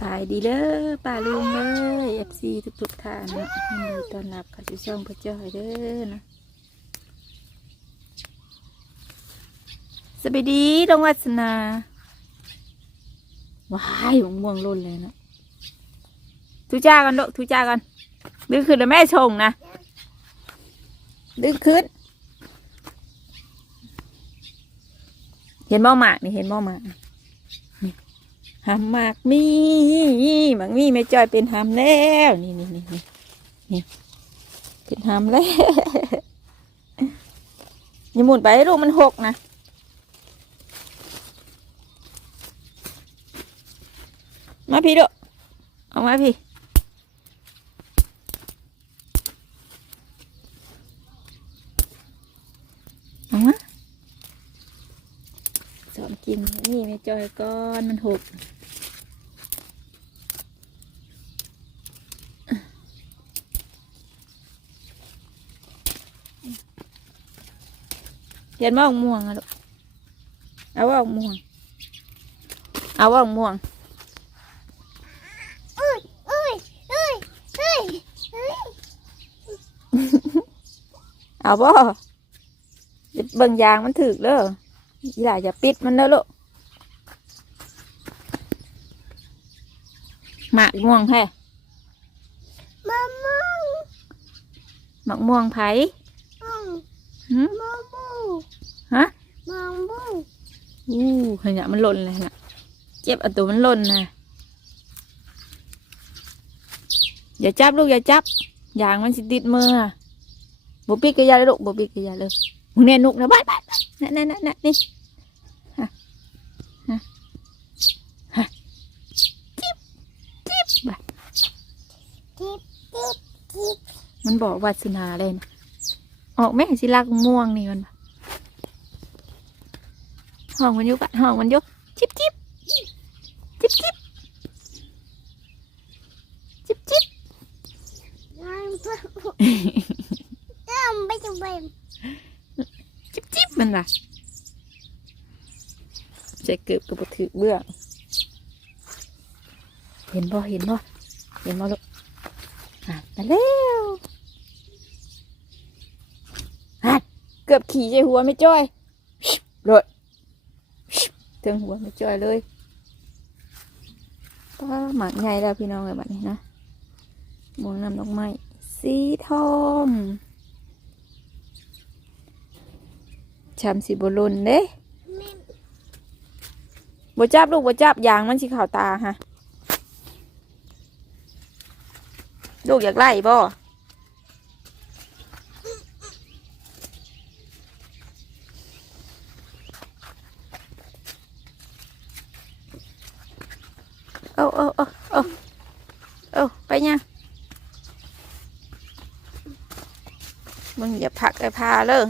บายดีเด้อป้าลุงเด้อเอฟซีทุกๆท่านเนะยินดีต้อนรับเข้าสู่ช่องพระเจ้าเด้อนะสวัสดีดงวัสนาว้ายม่วงล่นเลยนะทุจ้ากันลูกทุจ้ากันดึงขึ้นแล้วแม่ชงนะดึงขึ้น เห็นบ่หมากนี่เห็นบ่หมากนี่ หำหมากมีหมากมีไม่จอยเป็นหำแล้วนี่นี่นี่นี่นี่เป็นหำแล้วอย่าหมุนไปลูกมันหกนะมาพี่ดูเอามาพี่เอามาสอนกินนี่ไม่จอยก้อนมันหก เห็นว่าออกม่วงอะลูกเอาว่าออกม่วง เอาว่าออกม่วงอุ้ยอุ้ยอุ้ยอุ้ยอุ้ยเอาบ่เบิ่งยางมันถึกเด้ออีหล่าอย่าปิดมันเด้อลูกหมากม่วงแพ้มะม่วงหมากม่วงไผ่อืมหึมะม่วง ฮะมะม่วงอู้ขยะมันหล่นเลยนะเจ็บเอาตัวมันหล่นนะอย่าจับลูกอย่าจับยางมันสิติดมืออะบปิดกระยาเลยลูกบปิดกระยาเลยมึงแน่นุกนะบ้านบ้านบ้านนั่นนั่นนั่นนี่ฮะฮะฮะจิ๊บจิ๊บบ้าทิปทิปทิปมันบอกวาสนาเลยนะออกแม่สิลักม่วงนี่มันบ่ ห้องมันอยุบห้องมันอยุบจิ๊บจิ๊บจิ๊บจิ๊บจิ๊บจิ๊บน้ำปุ๊บน้ำไปจุ่มไปจิบจิบมันล่ะใจเกือบกับถือเบื้องเห็นบ่เห็นบ่เห็นบ่ลูกอะมาแล้วอะเกือบขี่ใจหัวไม่จ้อยชิบรถชิบ ถึงหัวไม่จ้อยเลยป้าหมักใหญ่แล้วพี่น้องเลยบัดนี้นะมวงนำดอกไม้สีทองชามสิบลุนเด้บ่จับลูกบ่จับยางมันสิเข่าตาฮะ ลูกอยากไล่บ่ เอาเอาเอาเอาเอาไปเนี่ยมึงอย่าผักไอ้พาเลย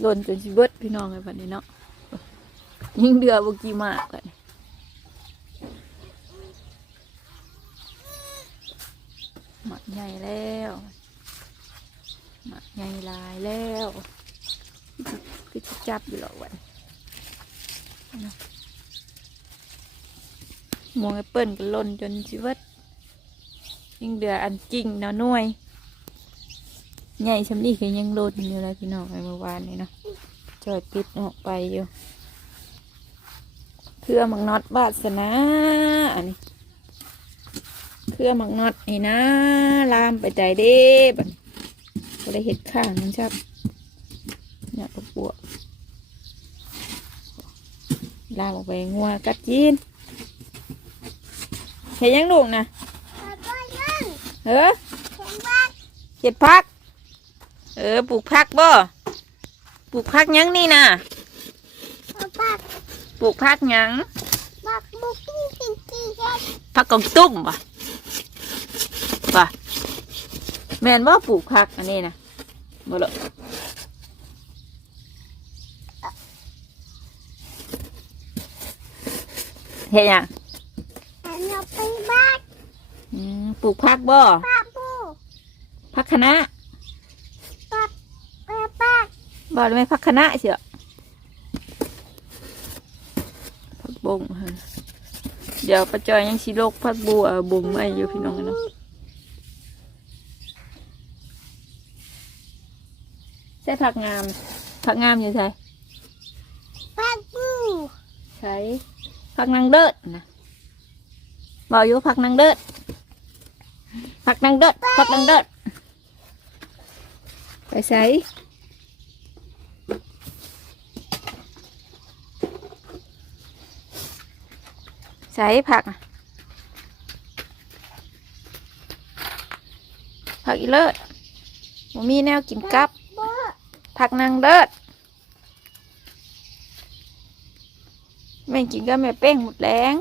หล่นจนชิเบิดพี่น้องเลยแบบนี้เนาะยิ่งเดือบกี่มากเลยหมักใหญ่แล้วหมักใหญ่หลายแล้ว ก็จะจับอยู่หรอกวันมองไอ้เปิ้นก็ล่นจนชิเบิดยิ่งเดืออันจริงเนาะน่วย ใหญ่ชำนี่คือยังโดนอยู่เลยพี่น้องไอ้เมื่อวานนี้เนาะจอยปิดออกไปอยู่เครือมักน็อตบาสนาอันนี้เครือมักน็อตนี่นะ ลามไปใจเด้บันก็เลยเห็ดข้างมันชับเนี่ยปวปวก ลามออกไปงัวกัดจีนเห็นยังลูกนะป้าป้านั่งเออเห็นบ้านเห็ดพัก เออปลูกพักบ่ปลูกพักหยังนี่นะป้าป้าปลูกพักหยังป้าบุกกิ้งกิ้งกิ้งเฮ็ดพักกองตุ้มบ่บ่แม่นว่าปลูกพักอันนี้นะบ่ละ เฮ็ดหยังอันเราไปบ้านอืมปลูกพักบ่ป้าปูพักคณะบอกเลยไหมพักคณะเชียวพักบงฮะเดี๋ยวประจอยยังชิโลกพักบัวบุงไม่อยู่พี่น้องเนาะใช่ผักงามผักงามอยู่ใช่ปักบูใช่ ผักนางเดิดนะบอกอยู่ผักนางเดิดผักนางเดิดผักนางเดิดไปใส่ใส่ผักน่ะผักอีเลิศบ่มีแนวกินกับบ่ผักนางเลิศ แม่งกินก็แม่เป้งหมดแรง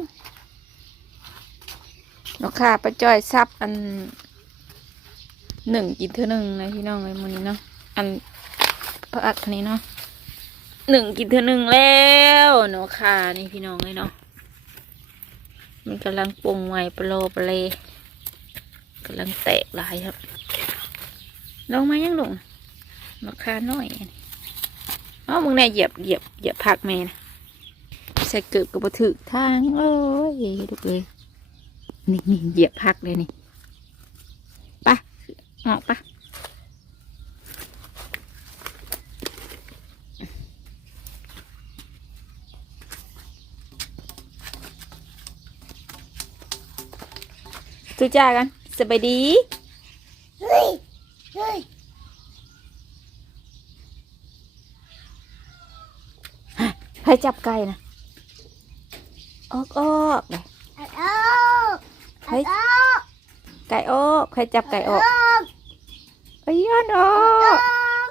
เนาะค่ะปลาจอยซับอันหนึ่งกินเท่าหนึ่งนะพี่น้องเลยมื้อนี้เนาะอันผักอันนี้เนาะหนึ่งกินเท่าหนึ่งแล้วเนาะค่ะนี่พี่น้องเลยเนาะมันกำลังปรุงไว้ปลาโลปลาเลกำลังแตกหลายครับลงมายังลงเนาค่ะน้อยอ๋อมึงเนี่ยเหยียบเหยียบเหยียบผักแม่นะ ส่เกือบกับถึกทางเอ้ยลูกเลยนี่นี่เหยียบผักเลยนี่ไปออกไปะทุจ้ากันสบายดีเฮ้ยเฮ้ยใครจับไก่นะ ออกออกเลยอัดออกใครอัดออกไก่ออกใครจับไก่ออกอัดออกไอ้ยย้อนอออัดกออก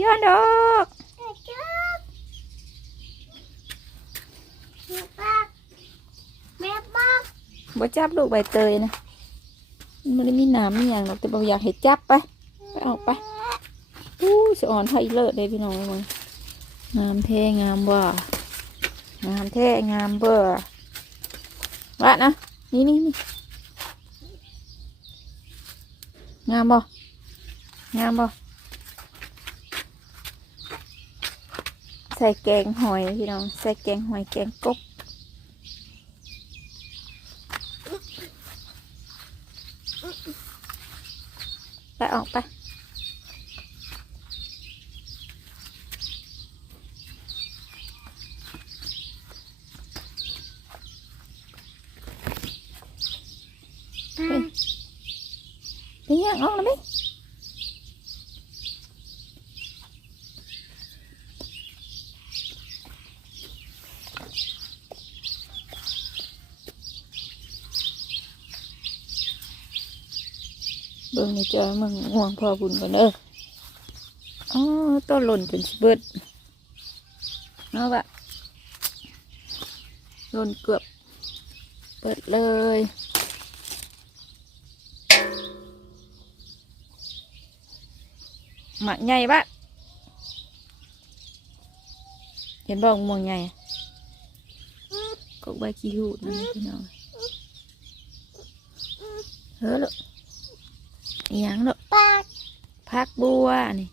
ย้อนออกอัดออกแม่ปักแม่ปักบ่จับลูกใบเตยนะมันไม่ได้มีน้ำมีอย่างหรอกแต่บ่อยากให้จับไปไปออกไปอู้สะอ่อนไทยเลิศเลยพี่น้องมึงงามแท้งามบ่ งามแท้งามเบ่วะนะ นี่นี่นี่งามบ่งามบ่ใส่แกงหอยพี่น้อง ใส่แกงหอยแกงกบไปออกไป ออกนะพี่เบิ่งนี่จ้ามึงห่วงพ่อบุญกันเด้ออ๋อต้นหล่นจนเบิดเนาะบะหล่นเกือบเปิดเลย มักใหญ่ปะเห็นบอกมองใหญ่อะก็ใบขี้หูดนั่นนะพี่น้องเฮ้อลูกอีหยังลูกปักพักบัวนี่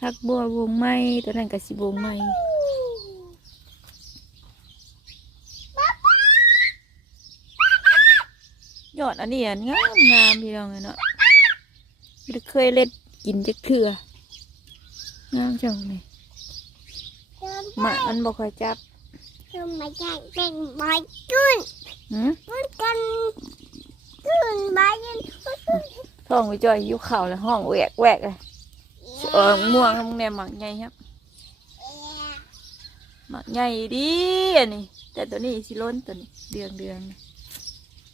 พักบัววงไม้ตัวนั้นก็สิวงไม้ยอดอันนี้อันงามงามพี่น้องเลยเนาะไม่ได้เคยเล่น กินจักเถื่องามจังเลยหมามันบ่ค่อยจับคือมาจากเป็นใบจุนหืมจุนกันจุนใบยันท้องไปจอยอยู่เข่าแล้วห้องแหวกแหวกเลยเออม่วงมึงแน่หมักใหญ่ครับหมักใหญ่ดีอันนี้แต่ตัวนี้สิล้นตัวนี้เดืองเดือง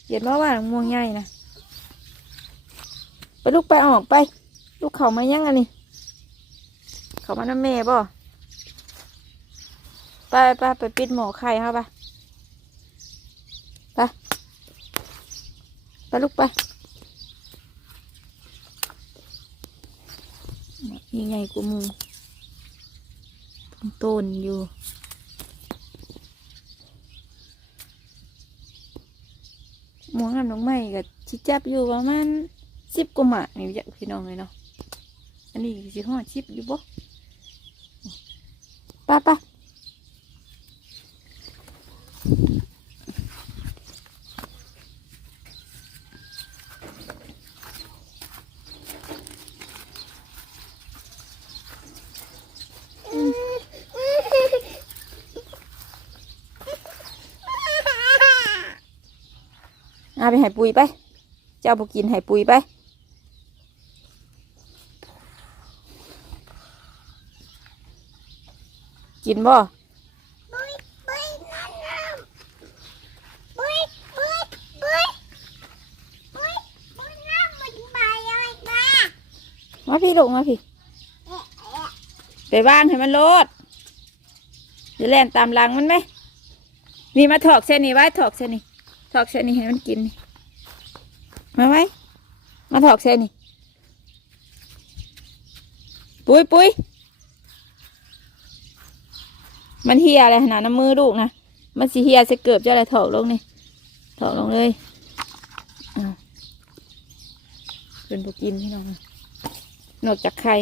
เห็นว่าว่าม่วงใหญ่นะไปลูกไปออกไป ลูกเขามายังอันนี้เขามาน้ำแม่บ่ไปไปไปปิดหมอไข่เขาไปไปไปลูกไปยังไงกูมูต้นอยู่หมวงน้ำน้องใหม่กับชิจับอยู่ประมาณสิบกว่าหมานี่จ้ะพี่น้องเลยเนาะ อันนี้สิห่อชิบอยู่บ่ไปไปเอาไปให้ปุ๋ยไป เจ้าบุกินให้ปุ๋ยไป กินบ่บุยบุยน้ำบุยบุยบุยปุ้ยปุ้ยน้ำมันไปอะไรมามาพี่ลูกมาพี่ไปว่างให้มันโลดจะแล่นตามหลังมันไหมนี่มาถอกเส้นนี้ไว้ถอกเส้นนี้ถอกเส้นนี้ให้มันกินมาไว้ มาถอกเส้นนี้ปุ้ยปุ้ย มันเฮียอะไรขนาดน้ำมือลูกนะ มันสิเฮียจะเกือบจะอะไรถอกลงนี่ถอกลงเลยเป็นบุกินพี่น้องนอกจากไข่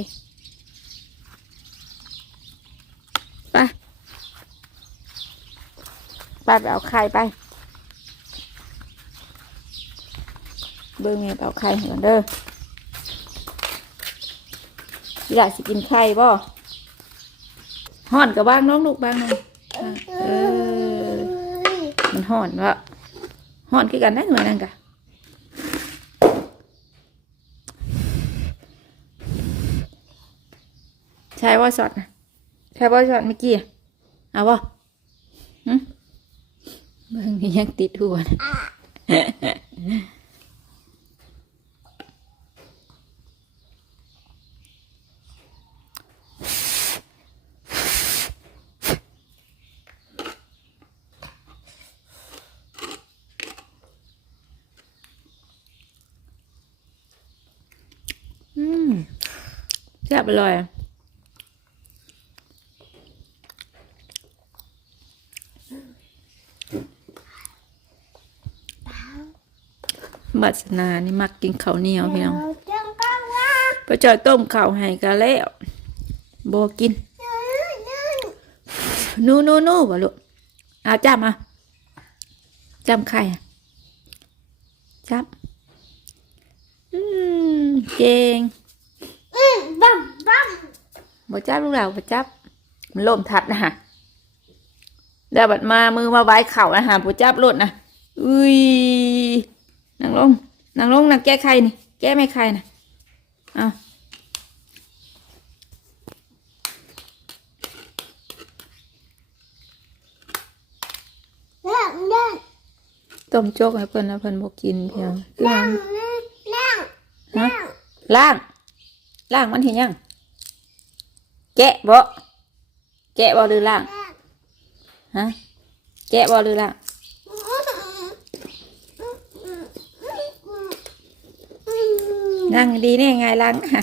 ไปไปไปเอาไข่ไป เบิ่งแม่ไปเอาไข่ให้ก่อนเด้ออยากสิกินไข่บ่ ห่อนกับบ้างน้องลูกบ้างน้องอะเออมันห่อนวะห่อนคือกันได้เหน่วยนั่นกะใช่ว่าสอดนะใช่ว่าสอดเมื่อกี้เอาบ่หึเบิ่งนี่ยังติดหัวนะ อืม แซ่บอร่อยอะบัสนานี่มักกินข้าวเหนียวพี่น้องเราจังกังว่าไปจอยต้มข้าวให้กันแล้วบกินนื่นนูนูนูบ่ลูกเอาจับมาจับไข่จับ อืม เก่ง บัมบัมบ่จับลูกหลานบ่จับ มันล่มทัดนะฮะแล้วบัดมามือมาไว้เข่านะฮะบ่จับรถนะอุ้ยนั่งลงนั่งลงนั่งแก้ไข่นี่ แก้ไม่ไข่นะเอาเล่นเล่นต้มโจ๊กให้เพิ่นนะเพิ่นบ่กินเพียงคือนั่มังนนั่งฮะนั่งล่าง ล่างมันเห็นยัง แกะบ่แกะบ่หรือล่างฮะแกะบ่หรือล่างนั่งดีนี่ไงล่างฮะ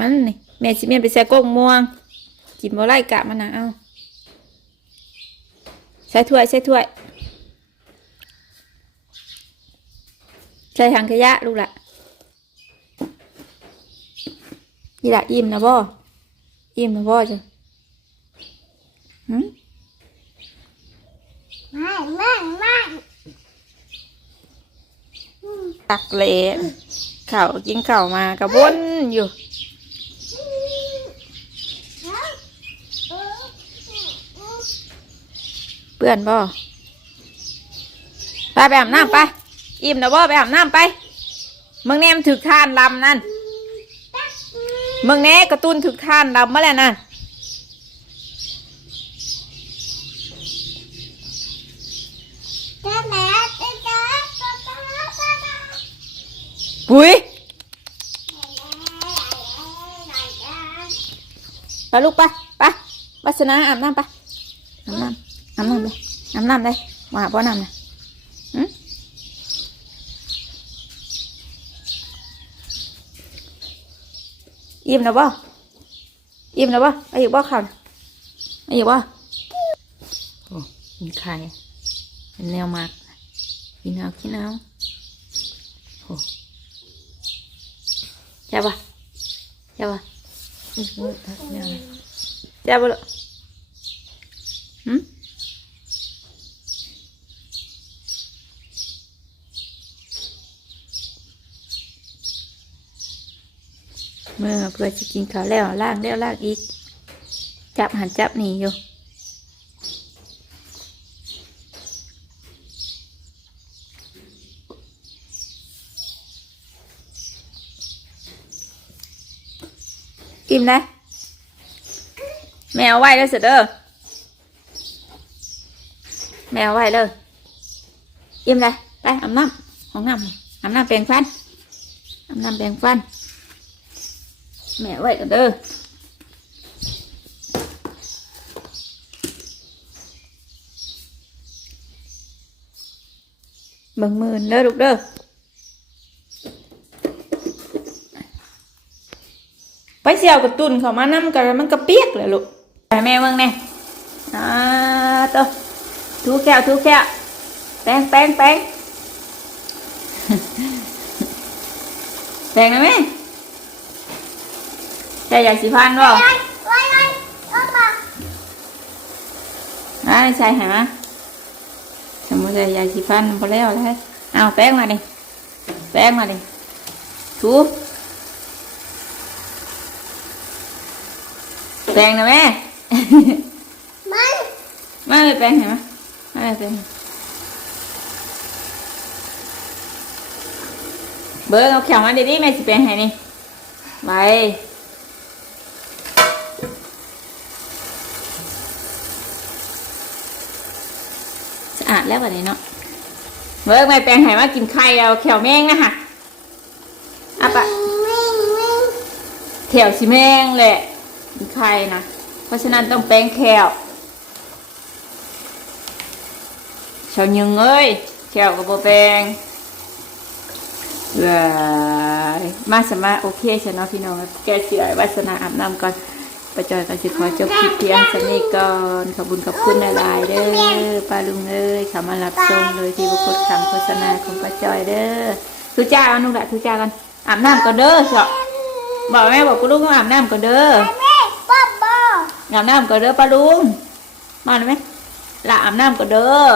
มันนี่แม่ สิเมียนไปใส่ก้งม่วง กินบ่ไล่กะมันนะเอาใส่ถ้วยใส่ถ้วยใส่ถังขยะลูกละนี่ละอิ่มนะบ่ อิ่มนะบ่จ้ะหืมไม่ไม่ไม่ตักเละข้าวกินข้าวมากระวนอยู่ เปื่อนบ่ไปไปอาบน้ำไป อิ่มนะบ่ไปอาบน้ำไปเมืองแนมนถึกทานลำนั่นเมืองแน่กระตุ้นถึกทานลำมาแล้วนั่นจ้าแม่จ้าจ้าจ้าจ้าจ้าจ้าปุ๋ยไปลูกไปไปวัสนาอาบน้ำไปอาบน้ำ อาบน้ำเลยอาบน้ำเลยมาหาพ่อน้ำนะหืมอิ่มนะบ่อิ่มนะบ่ไปอยู่บ่เขาน่ะไม่อยู่วะโอ้กินไข่เป็นแนวมากกินเอากินเอาโอ้ใช่ปะใช่ปะอืมอืมแนวใช่ปะลูกหืม เมื่อเพื่อจะกินข้าวแล้วล่างแล้วล่างอีก จับหันจับหนีอยู่อิ่มนะแมวไหวแล้วเสร็จเด้อแมวไหวเลยอิ่มเลยไปอาบน้ำห้องน้ำอาบน้ำแปรงฟันอาบน้ำแปรงฟัน แม่ไหวกันเด้อเบิ่งมือเด้อลูกเด้อไปเสี่ยวกระตุนเขามานำกันแล้วมันก็เปียกเลยลูกไปแม่เบิ่งแน่อ่าเตัวถูแก้วถูแก้วแป้งแป้งแป้งแป้งนะแม่ใช่ยาสีฟันบ่ไว้ไว้ไว้เอามาอ่าใช่หาสมมติใส่ยาสีฟันพอแล้วแล้วเอาแป้งมาดิ แป้งมาดิถูแป้งนะแม่มันมาเลยแป้งเห็นไหมมาเลยแป้งเบิร์เอาแขวมาดิดิแม่สิแป้งให้นี่ไป อาดแล้ววันนี้เนาะเบิร์แม่แป้งให้มากินไข่เอาแขวแมงนะฮะอะปะแขวสิแมงแหละกินไข่นะเพราะฉะนั้นต้องแป้งแขวชาวยึงเอ้ยแขวกับโบแปลงเว้ยมาสมาโอเคฉันเนาะพี่น้องแกเสียวัสนาอาบน้ำก่อน ประจอยกันสิขอจบคลิปเพียงสนี้ก่อนขอบคุญขอบคุณหลายๆเด้อป้าลุงเอ้ยขามารับชมเลยที่บุคคลคำโฆษณาของป้าจอยเด้อทุจ้าเอานุ่งละทุจ้ากันอาบน้ำก่อนเด้อเสาะบอกแม่บอกกูลุงว่าอาบน้ำก่อนเด้อแม่ป๊อบบ่อาบน้ำก่อนเด้อป้าลุงมาเลยไหมละอาบน้ำก่อนเด้อ